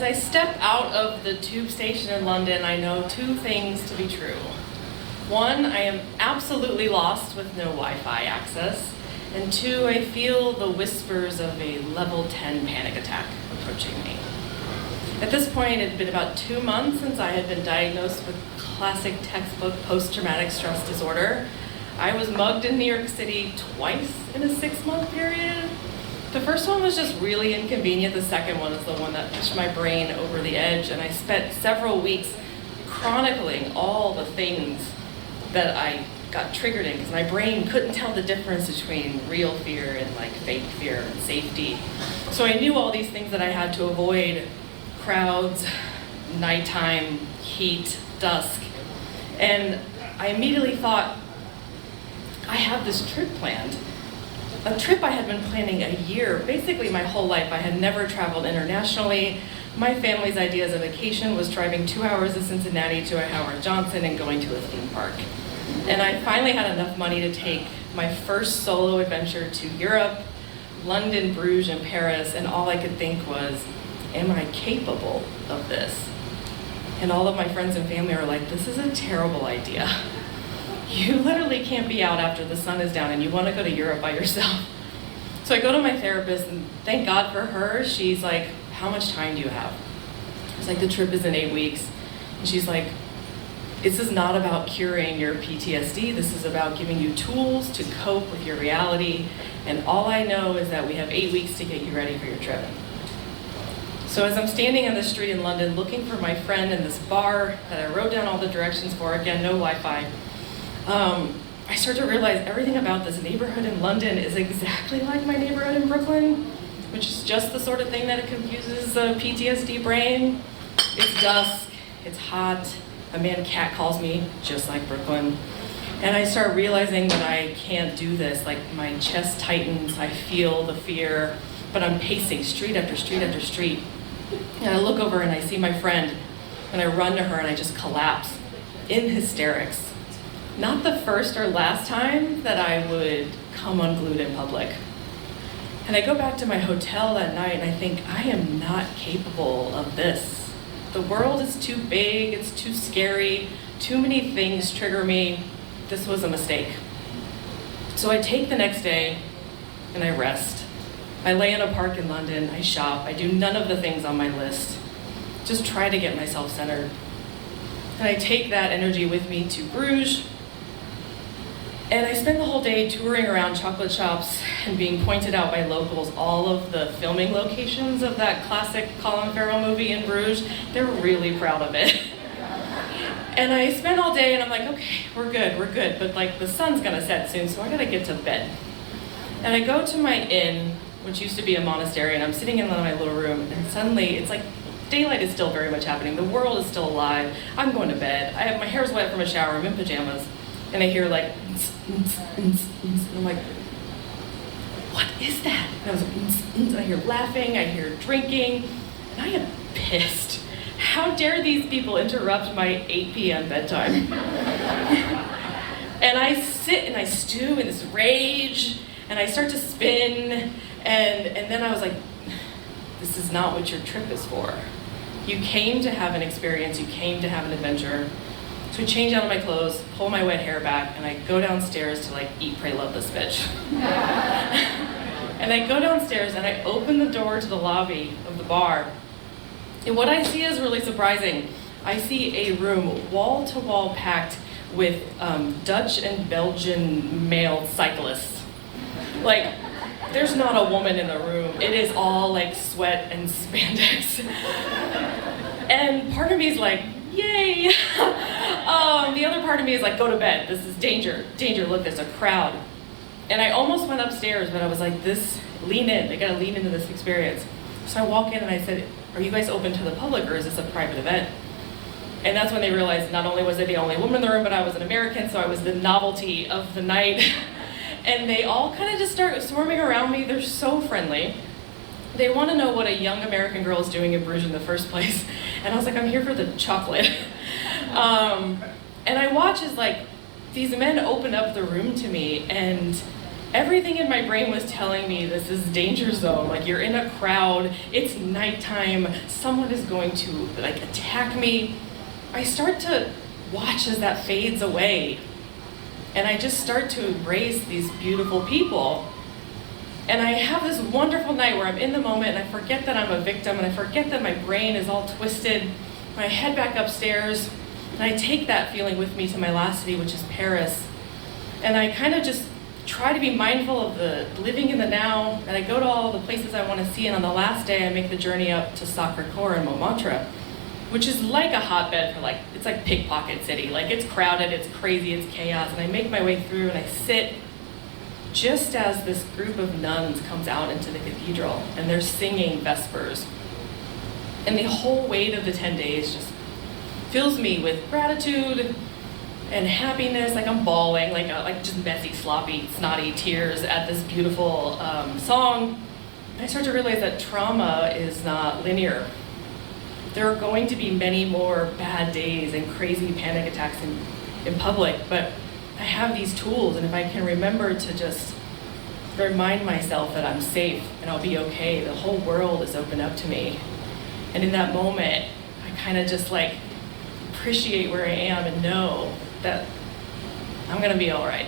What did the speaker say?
As I step out of the tube station in London, I know two things to be true. One, I am absolutely lost with no Wi-Fi access. And two, I feel the whispers of a level 10 panic attack approaching me. At this point, it had been about 2 months since I had been diagnosed with classic textbook post-traumatic stress disorder. I was mugged in New York City twice in a 6-month period. The first one was just really inconvenient. The second one is the one that pushed my brain over the edge, and I spent several weeks chronicling all the things that I got triggered in, because my brain couldn't tell the difference between real fear and like fake fear and safety. So I knew all these things that I had to avoid: crowds, nighttime, heat, dusk. And I immediately thought, I have this trip planned. A trip I had been planning a year, basically my whole life. I had never traveled internationally. My family's idea as a vacation was driving 2 hours to Cincinnati to a Howard Johnson and going to a theme park. And I finally had enough money to take my first solo adventure to Europe, London, Bruges, and Paris, and all I could think was, am I capable of this? And all of my friends and family are like, this is a terrible idea. You literally can't be out after the sun is down and you want to go to Europe by yourself. So I go to my therapist, and thank God for her. She's like, how much time do you have? It's like, the trip is in 8 weeks. And she's like, this is not about curing your PTSD. This is about giving you tools to cope with your reality. And all I know is that we have 8 weeks to get you ready for your trip. So as I'm standing on the street in London looking for my friend in this bar that I wrote down all the directions for, again, no Wi-Fi, I start to realize everything about this neighborhood in London is exactly like my neighborhood in Brooklyn, which is just the sort of thing that it confuses the PTSD brain. It's dusk, it's hot, a man cat calls me, just like Brooklyn. And I start realizing that I can't do this. Like, my chest tightens, I feel the fear, but I'm pacing street after street after street. And I look over and I see my friend, and I run to her and I just collapse in hysterics. Not the first or last time that I would come unglued in public. And I go back to my hotel that night and I think, I am not capable of this. The world is too big, it's too scary, too many things trigger me. This was a mistake. So I take the next day and I rest. I lay in a park in London, I shop, I do none of the things on my list. Just try to get myself centered. And I take that energy with me to Bruges. And I spend the whole day touring around chocolate shops and being pointed out by locals all of the filming locations of that classic Colin Farrell movie in Bruges. They're really proud of it. And I spend all day and I'm like, okay, we're good. But like, the sun's gonna set soon, so I gotta get to bed. And I go to my inn, which used to be a monastery, and I'm sitting in my little room, and suddenly it's like, daylight is still very much happening. The world is still alive. I'm going to bed. My hair's wet from a shower. I'm in pajamas. And I hear like, and I'm like, what is that? And I was like, and I hear laughing, I hear drinking, and I am pissed. How dare these people interrupt my 8 p.m. bedtime? And I sit and I stew in this rage, and I start to spin, and then I was like, this is not what your trip is for. You came to have an experience, you came to have an adventure. So I change out of my clothes, pull my wet hair back, and I go downstairs to like eat, pray, love this bitch. And I go downstairs and I open the door to the lobby of the bar. And what I see is really surprising. I see a room wall to wall packed with Dutch and Belgian male cyclists. Like, there's not a woman in the room. It is all like sweat and spandex. And part of me is like, yay! The other part of me is like, go to bed. This is danger. Look, there's a crowd. And I almost went upstairs, but I was like, lean in. I gotta lean into this experience. So I walk in and I said, are you guys open to the public, or is this a private event? And that's when they realized not only was I the only woman in the room, but I was an American, so I was the novelty of the night. And they all kind of just start swarming around me. They're so friendly. They want to know what a young American girl is doing in Bruges in the first place. And I was like, I'm here for the chocolate. And I watch as like these men open up the room to me, and everything in my brain was telling me this is danger zone, like you're in a crowd, it's nighttime, someone is going to like attack me. I start to watch as that fades away, and I just start to embrace these beautiful people. And I have this wonderful night where I'm in the moment and I forget that I'm a victim and I forget that my brain is all twisted. I head back upstairs and I take that feeling with me to my last city, which is Paris. And I kind of just try to be mindful of the living in the now, and I go to all the places I want to see, and on the last day I make the journey up to Sacré-Cœur in Montmartre, which is like a hotbed for it's like pickpocket city. Like it's crowded, it's crazy, it's chaos, and I make my way through and I sit just as this group of nuns comes out into the cathedral and they're singing Vespers. And the whole weight of the 10 days just fills me with gratitude and happiness, like I'm bawling, like just messy, sloppy, snotty tears at this beautiful song. And I start to realize that trauma is not linear. There are going to be many more bad days and crazy panic attacks in public, but I have these tools, and if I can remember to just remind myself that I'm safe and I'll be okay, the whole world is open up to me. And in that moment, I kind of just appreciate where I am and know that I'm gonna be all right.